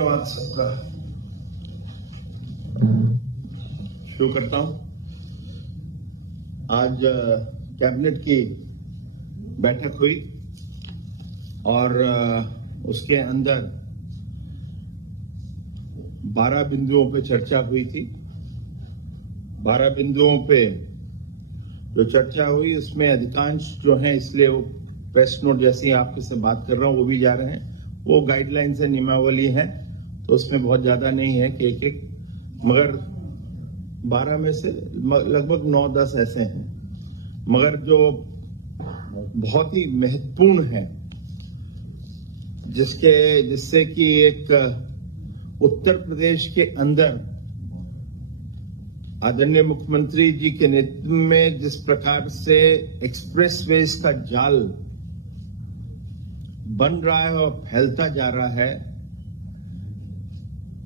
धन्यवाद सबका। शुरू करता हूं। आज कैबिनेट की बैठक हुई और उसके अंदर 12 बिंदुओं पे चर्चा हुई थी। 12 बिंदुओं पे जो चर्चा हुई उसमें अधिकांश जो है, इसलिए वो प्रेस नोट जैसी आपके से बात कर रहा हूं वो भी जा रहे हैं, वो गाइडलाइंस है, नियमावली है, तो उसमें बहुत ज्यादा नहीं है कि एक मगर 12 में से लगभग 9-10 ऐसे हैं, मगर जो बहुत ही महत्वपूर्ण है जिससे कि एक उत्तर प्रदेश के अंदर आदरणीय मुख्यमंत्री जी के नेतृत्व में जिस प्रकार से एक्सप्रेसवेज का जाल बन रहा है और फैलता जा रहा है,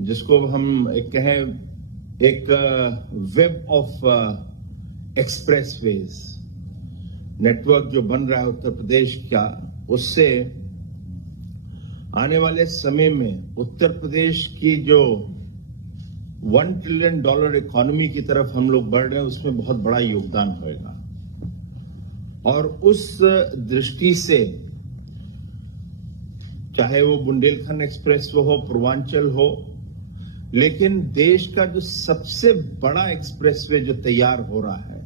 जिसको हम एक वेब ऑफ एक्सप्रेसवेज नेटवर्क जो बन रहा है उत्तर प्रदेश का, उससे आने वाले समय में उत्तर प्रदेश की जो $1 ट्रिलियन इकोनॉमी की तरफ हम लोग बढ़ रहे हैं, उसमें बहुत बड़ा योगदान होगा। और उस दृष्टि से चाहे वो बुंदेलखंड एक्सप्रेस हो, पूर्वांचल हो, लेकिन देश का जो सबसे बड़ा एक्सप्रेसवे जो तैयार हो रहा है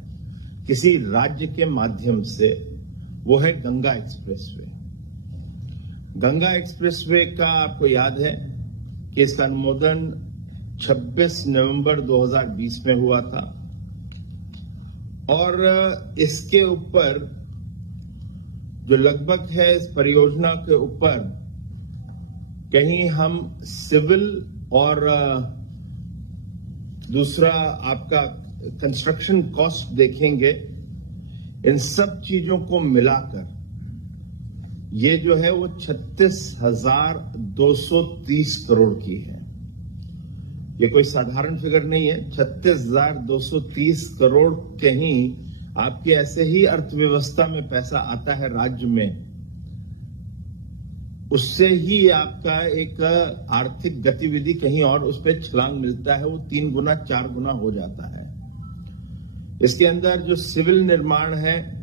किसी राज्य के माध्यम से, वो है गंगा एक्सप्रेसवे। गंगा एक्सप्रेसवे का आपको याद है कि इसका अनुमोदन 26 नवंबर 2020 में हुआ था और इसके ऊपर जो लगभग है, इस परियोजना के ऊपर कहीं हम सिविल और दूसरा आपका कंस्ट्रक्शन कॉस्ट देखेंगे, इन सब चीजों को मिलाकर ये जो है वो 36,230 करोड़ की है। ये कोई साधारण फिगर नहीं है। 36,230 करोड़ कहीं आपके ऐसे ही अर्थव्यवस्था में पैसा आता है राज्य में, उससे ही आपका एक आर्थिक गतिविधि कहीं और उस पर छलांग मिलता है, वो 3 गुना 4 गुना हो जाता है। इसके अंदर जो सिविल निर्माण है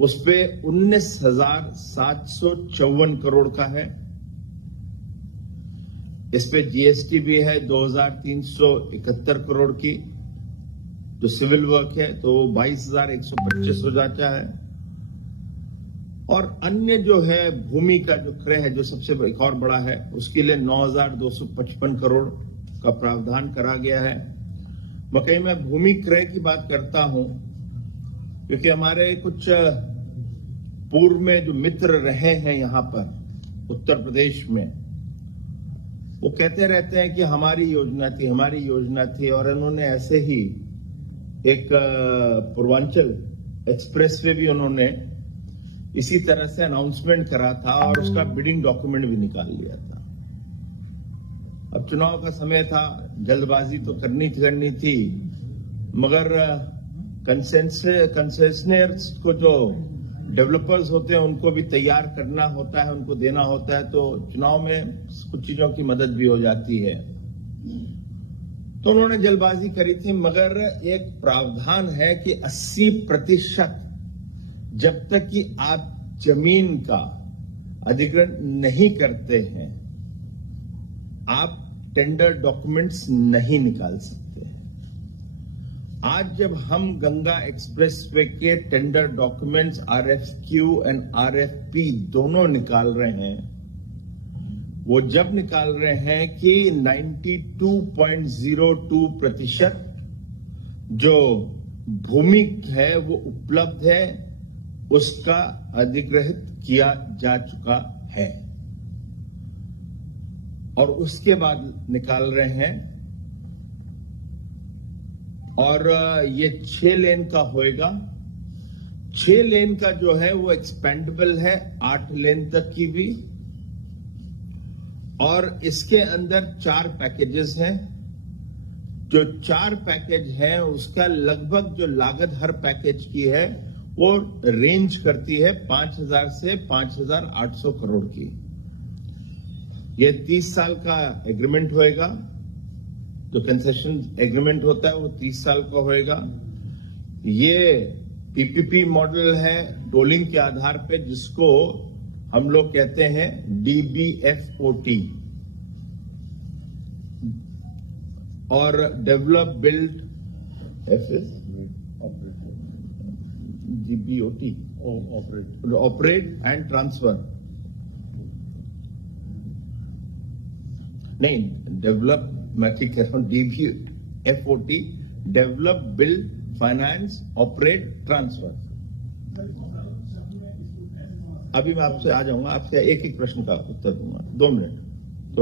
उस पे 19,754 करोड़ का है। इस पे जीएसटी भी है 2,371 करोड़ की, जो सिविल वर्क है, तो 22,125 हो जाता है। और अन्य जो है भूमि का जो क्रय है, जो सबसे एक और बड़ा है, उसके लिए 9,255 करोड़ का प्रावधान करा गया है। कहीं मैं भूमि क्रय की बात करता हूं क्योंकि हमारे कुछ पूर्व में जो मित्र रहे हैं यहां पर उत्तर प्रदेश में, वो कहते रहते हैं कि हमारी योजना थी, और उन्होंने ऐसे ही एक पूर्वांचल एक्सप्रेसवे भी उन्होंने इसी तरह से अनाउंसमेंट करा था और उसका बिडिंग डॉक्यूमेंट भी निकाल लिया था। अब चुनाव का समय था, जल्दबाजी तो करनी थी, मगर कंसेशनर्स को जो डेवलपर्स होते हैं उनको भी तैयार करना होता है, उनको देना होता है, तो चुनाव में कुछ चीजों की मदद भी हो जाती है। तो उन्होंने जल्दबाजी करी थी, मगर एक प्रावधान है कि 80% जब तक कि आप जमीन का अधिग्रहण नहीं करते हैं, आप टेंडर डॉक्यूमेंट्स नहीं निकाल सकते हैं। आज जब हम गंगा एक्सप्रेसवे के tender documents RFQ and RFP दोनों निकाल रहे हैं, वो जब निकाल रहे हैं कि 92.02% जो भूमि है वो उपलब्ध है, उसका अधिग्रहित किया जा चुका है, और उसके बाद निकाल रहे हैं। और ये 6 लेन का होएगा। 6 लेन का जो है वो एक्सपेंडेबल है 8 लेन तक की भी, और इसके अंदर 4 पैकेजेस हैं। जो 4 पैकेज है उसका लगभग जो लागत हर पैकेज की है वो रेंज करती है 5,000 से 5,800 करोड़ की। ये 30 साल का एग्रीमेंट होएगा। जो कंसेशन एग्रीमेंट होता है वो 30 साल का होएगा। ये पीपीपी मॉडल है टोलिंग के आधार पे, जिसको हम लोग कहते हैं डीबीएफओटी, और develop build DBOT, operate and transfer, नहीं डेवलप, मैं ठीक कह रहा हूं, DBFOT, develop build finance operate transfer. अभी मैं आपसे आ जाऊंगा, आपसे एक एक प्रश्न का उत्तर दूंगा। 2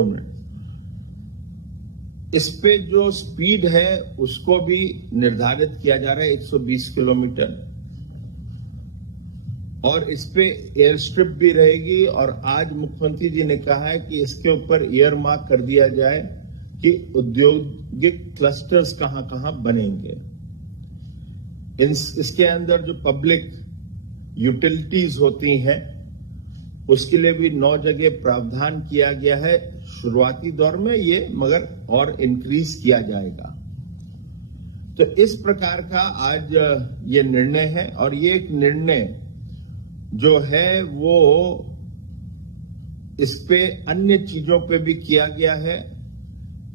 मिनट। इस पे जो स्पीड है उसको भी निर्धारित किया जा रहा है 120 किलोमीटर, और इस पे एयर स्ट्रिप भी रहेगी। और आज मुख्यमंत्री जी ने कहा है कि इसके ऊपर ईयर मार्क कर दिया जाए कि औद्योगिक क्लस्टर्स कहां कहां बनेंगे। इसके अंदर जो पब्लिक यूटिलिटीज होती हैं उसके लिए भी 9 जगह प्रावधान किया गया है शुरुआती दौर में, ये मगर और इंक्रीज किया जाएगा। तो इस प्रकार का आज ये निर्णय है, और ये एक निर्णय जो है वो इस पे अन्य चीजों पे भी किया गया है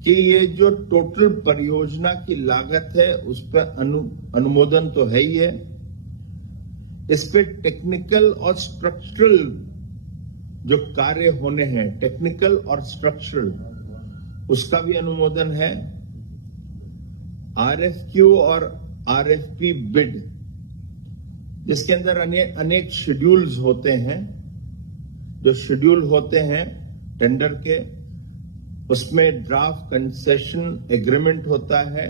कि ये जो टोटल परियोजना की लागत है उस पर अनुमोदन तो है ही है। इस पे टेक्निकल और स्ट्रक्चरल जो कार्य होने हैं, टेक्निकल और स्ट्रक्चरल, उसका भी अनुमोदन है। आरएफक्यू और आरएफपी बिड, जिसके अंदर अनेक शेड्यूल्स होते हैं, जो शेड्यूल होते हैं टेंडर के, उसमें ड्राफ्ट कंसेशन एग्रीमेंट होता है,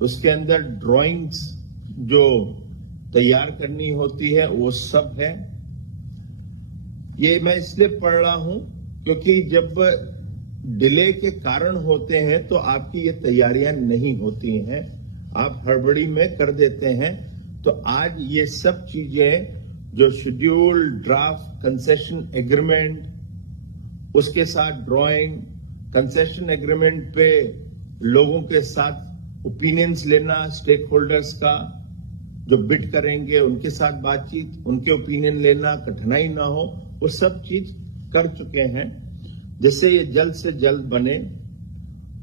उसके अंदर ड्राइंग्स जो तैयार करनी होती है वो सब है। ये मैं इसलिए पढ़ रहा हूं क्योंकि जब डिले के कारण होते हैं तो आपकी ये तैयारियां नहीं होती हैं, आप हड़बड़ी में कर देते हैं। तो आज ये सब चीजें जो शेड्यूल, ड्राफ्ट कंसेशन एग्रीमेंट, उसके साथ ड्राइंग, कंसेशन एग्रीमेंट पे लोगों के साथ ओपिनियंस लेना, स्टेक होल्डर्स का जो बिड करेंगे उनके साथ बातचीत, उनके ओपिनियन लेना, कठिनाई ना हो, वो सब चीज कर चुके हैं, जिससे ये जल्द से जल्द बने।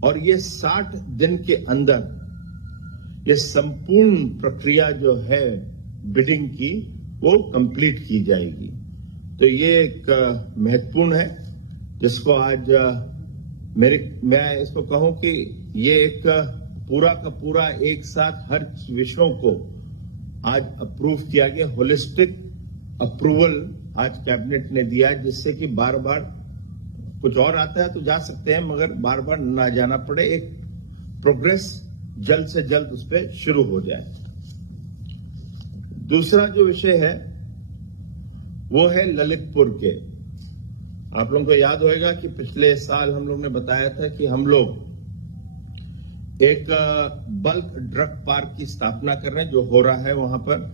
और ये 60 दिन के अंदर ये संपूर्ण प्रक्रिया जो है बिडिंग की वो कंप्लीट की जाएगी। तो ये एक महत्वपूर्ण है, जिसको आज मैं इसको कहूं कि ये एक पूरा का पूरा एक साथ हर विषयों को आज अप्रूव किया गया। होलिस्टिक अप्रूवल आज कैबिनेट ने दिया, जिससे कि बार बार कुछ और आता है तो जा सकते हैं, मगर बार बार ना जाना पड़े, एक प्रोग्रेस जल्द से जल्द उस पर शुरू हो जाए। दूसरा जो विषय है वो है ललितपुर के। आप लोगों को याद होगा कि पिछले साल हम लोग ने बताया था कि हम लोग एक बल्क ड्रग पार्क की स्थापना कर रहे हैं, जो हो रहा है वहां पर,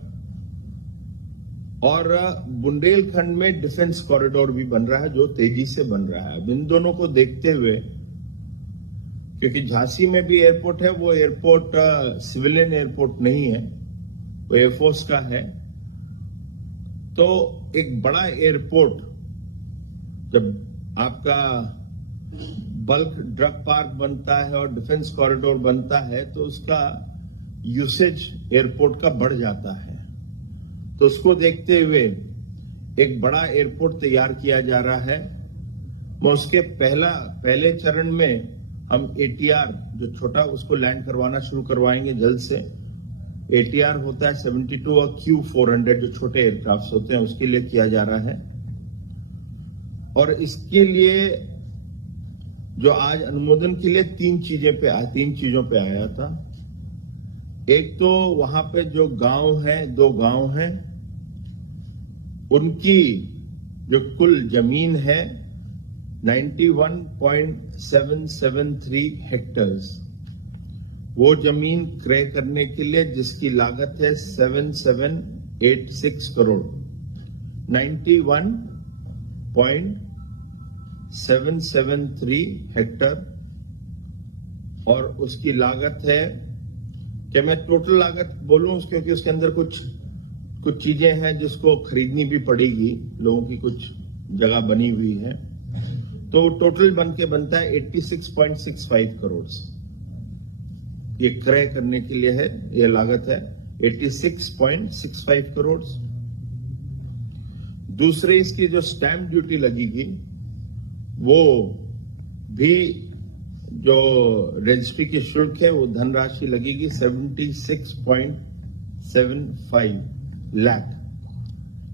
और बुंदेलखंड में डिफेंस कॉरिडोर भी बन रहा है, जो तेजी से बन रहा है। अब इन दोनों को देखते हुए, क्योंकि झांसी में भी एयरपोर्ट है, वो एयरपोर्ट सिविलियन एयरपोर्ट नहीं है, वो एयरफोर्स का है, तो एक बड़ा एयरपोर्ट जब आपका बल्क ड्रग पार्क बनता है और डिफेंस कॉरिडोर बनता है तो उसका यूसेज एयरपोर्ट का बढ़ जाता है। तो उसको देखते हुए एक बड़ा एयरपोर्ट तैयार किया जा रहा है। उसके पहले चरण में हम एटीआर जो छोटा, उसको लैंड करवाना शुरू करवाएंगे जल्द से। एटीआर होता है 72 और Q400 जो छोटे एयरक्राफ्ट होते हैं, उसके लिए किया जा रहा है। और इसके लिए जो आज अनुमोदन के लिए 3 चीजों पे आया था। एक तो वहां पे जो गांव है, 2 गांव हैं, उनकी जो कुल जमीन है 91.773 हेक्टेयर्स, वो जमीन क्रय करने के लिए जिसकी लागत है 7786 करोड़, 91.773 773 हेक्टर और उसकी लागत है, क्या मैं टोटल लागत बोलूं क्योंकि उसके अंदर कुछ चीजें हैं जिसको खरीदनी भी पड़ेगी, लोगों की कुछ जगह बनी हुई है, तो टोटल बन के बनता है 86.65 करोड़। ये क्रय करने के लिए है, ये लागत है 86.65 करोड़। दूसरे इसकी जो स्टैंप ड्यूटी लगेगी वो भी जो रजिस्ट्री की शुल्क है वो धनराशि लगेगी 76.75 लाख,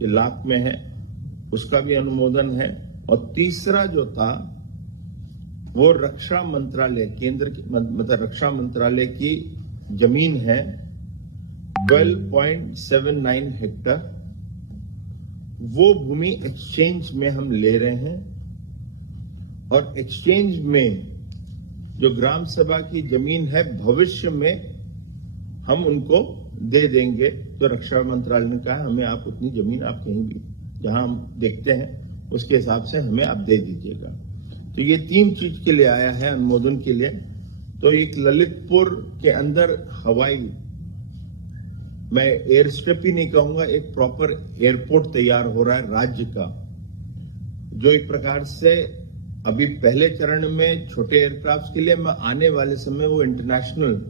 ये लाख में है, उसका भी अनुमोदन है। और तीसरा जो था वो रक्षा मंत्रालय, केंद्र की मतलब रक्षा मंत्रालय की जमीन है 12.79 हेक्टर, वो भूमि एक्सचेंज में हम ले रहे हैं और एक्सचेंज में जो ग्राम सभा की जमीन है भविष्य में हम उनको दे देंगे। तो रक्षा मंत्रालय ने कहा हमें आप उतनी जमीन आप कहीं भी जहां हम देखते हैं उसके हिसाब से हमें आप दे दीजिएगा। तो ये 3 चीज के लिए आया है अनुमोदन के लिए। तो एक ललितपुर के अंदर हवाई, मैं एयर स्ट्रिप ही नहीं कहूंगा, एक प्रॉपर एयरपोर्ट तैयार हो रहा है राज्य का, जो एक प्रकार से अभी पहले चरण में छोटे एयरक्राफ्ट के लिए, मैं आने वाले समय वो इंटरनेशनल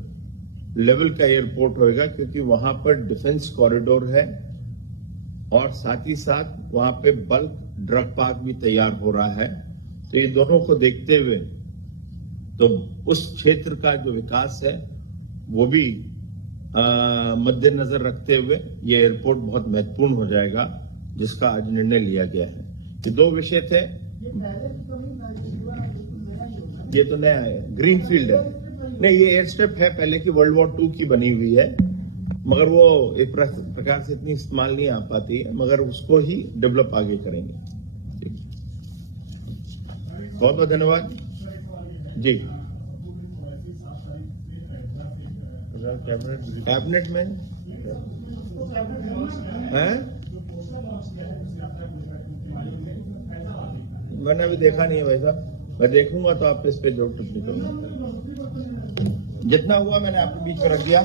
लेवल का एयरपोर्ट होगा, क्योंकि वहां पर डिफेंस कॉरिडोर है और साथ ही साथ वहां पे बल्क ड्रग पार्क भी तैयार हो रहा है। तो ये दोनों को देखते हुए तो उस क्षेत्र का जो विकास है वो भी मद्देनजर रखते हुए ये एयरपोर्ट बहुत महत्वपूर्ण हो जाएगा, जिसका आज निर्णय लिया गया है। ये 2 विषय थे। ये तो नया है, ग्रीनफील्ड है। नहीं, ये एयर स्ट्रिप है, पहले की वर्ल्ड वॉर 2 की बनी हुई है, मगर वो एक प्रकार से इतनी इस्तेमाल नहीं आ पाती है, मगर उसको ही डेवलप आगे करेंगे। बहुत बहुत धन्यवाद जी। कैबिनेट में है, मैंने अभी देखा नहीं है भाई साहब, मैं देखूंगा तो आप इस पे जरूर टिप्पणी करूंगा। जितना हुआ मैंने आपके बीच में रख दिया।